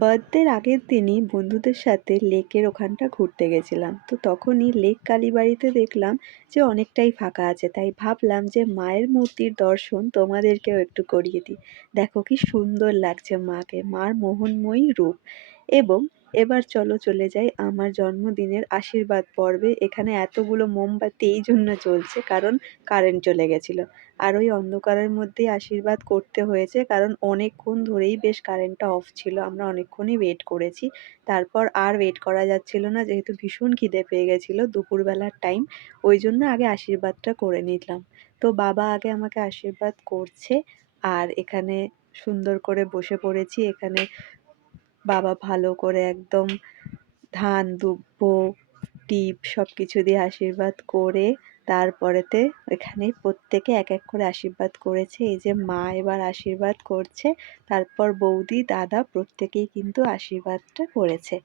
বার্থডের আগের দিনই বন্ধুদের সাথে লেকের ওখানটা ঘুরতে গেছিলাম। তো তখনই লেক কালীবাড়িতে দেখলাম যে অনেকটাই ফাঁকা আছে, তাই ভাবলাম যে মায়ের মূর্তির দর্শন তোমাদেরকেও একটু করিয়ে দিই। দেখো কি সুন্দর লাগছে মাকে, মার মোহনময়ী রূপ। এবং এবার চলো চলে যাই আমার জন্মদিনের আশীর্বাদ পর্বে। এখানে এতগুলো মোমবাতি এই জন্য জ্বলছে কারণ কারেন্ট চলে গেছিল। আর ওই অন্ধকারের মধ্যেই আশীর্বাদ করতে হয়েছে কারণ অনেকক্ষণ ধরেই বেশ কারেন্টটা অফ ছিল, আমরা অনেকক্ষণই ওয়েট করেছি। তারপর আর ওয়েট করা যাচ্ছিল না, যেহেতু ভীষণ খিদে পেয়ে গেছিলো দুপুরবেলার টাইম, ওই জন্য আগে আশীর্বাদটা করে নিলাম। তো বাবা আগে আমাকে আশীর্বাদ করছে আর এখানে সুন্দর করে বসে পড়েছি। এখানে বাবা ভালো করে একদম ধান দুব্ব টিপ সব কিছু দিয়ে আশীর্বাদ করে তারপরেতে এখানে প্রত্যেকে এক এক করে আশীর্বাদ করেছে। এই যে মা এবার আশীর্বাদ করছে, তারপর বৌদি দাদা প্রত্যেকেই কিন্তু আশীর্বাদটা করেছে।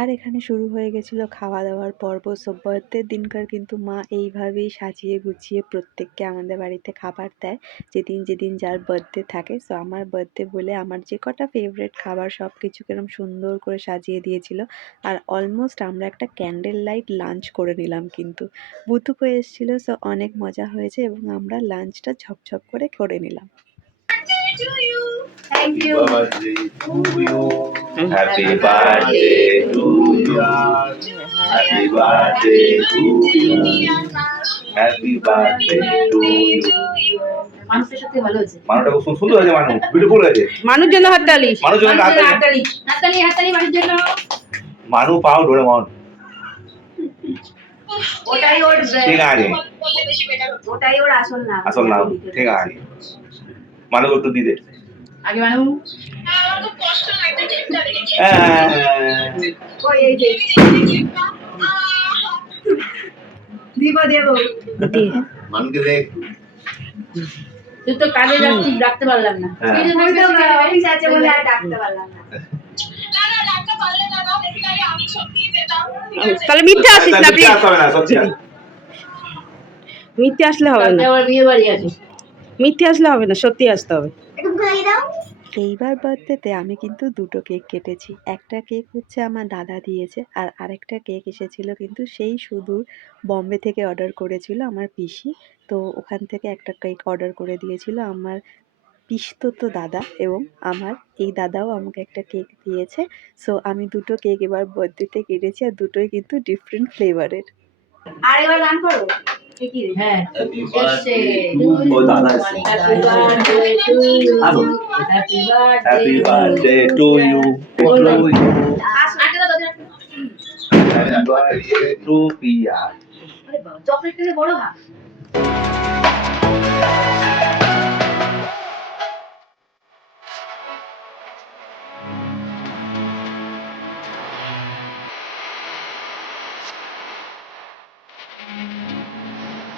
আর এখানে শুরু হয়ে গেছিলো খাওয়া দাওয়ার পর্ব। সো বার্থডের দিনকার কিন্তু মা এইভাবেই সাজিয়ে গুছিয়ে প্রত্যেককে আমাদের বাড়িতে খাবার দেয় যেদিন যেদিন যার বার্থডে থাকে। সো আমার বার্থডে বলে আমার যে কটা ফেভারিট খাবার সব কিছু কিরম সুন্দর করে সাজিয়ে দিয়েছিল। আর অলমোস্ট আমরা একটা ক্যান্ডেল লাইট লাঞ্চ করে নিলাম, কিন্তু বুতুকো এসেছিলো, সো অনেক মজা হয়েছে এবং আমরা লাঞ্চটা ঝপঝপ করে করে নিলাম। Thank you. Happy birthday to you. Happy birthday to you. Happy birthday to you. মানুষের সাথে ভালো হয়েছে। মানুষটা খুব সুন্দর হয়েছে, মানুষ বিউটিফুল হয়েছে। মানুষের জন্য হাততালি। মানুষের জন্য হাততালি। হাততালি হাততালি মানুষের জন্য। মানু পাও ধরে মন। ওটাই ওর ঠিক আছে। ওটাই ওর আসল নাম। আসল নাম ঠিক আছে। মানু একটু দি দে। আগে মানু। আমার খুব কষ্ট লাগছে কেকটা দেখে। ওই এই যে দেব মানুকে দেখ। তুই তো কাজে যাচ্ছিস, ডাকতে পারলাম না। অফিস আছে বলে আর ডাকতে পারলাম না। না না ডাকতে পারলে না, বেসিক্যালি আমি সত্যি যেতাম। তাহলে মিথ্যে আসিস না প্লিজ। হবে না সত্যি। মিথ্যে আসলে হবে না। আমার বিয়ে বাড়ি আছে। মিথ্যে আসলে হবে না, সত্যি আসতে হবে। একটু খাই দাও। এইবার বার্থডেতে আমি কিন্তু দুটো কেক কেটেছি। একটা কেক হচ্ছে আমার দাদা দিয়েছে আর আরেকটা কেক এসেছিল কিন্তু সেই সুদূর বম্বে থেকে অর্ডার করেছিল আমার পিসি। তো ওখান থেকে একটা কেক অর্ডার করে দিয়েছিল আমার পিসতুতো দাদা, এবং আমার এই দাদাও আমাকে একটা কেক দিয়েছে। সো আমি দুটো কেক এবার বার্থডেতে কেটেছি আর দুটোই কিন্তু ডিফারেন্ট ফ্লেভারের। আর এবার গান করো। হ্যাঁ ও দাদা happy birthday to you. Happy birthday to you. Happy birthday to Piya. আরে বাবা, চকলেট খেলে বড় হয়।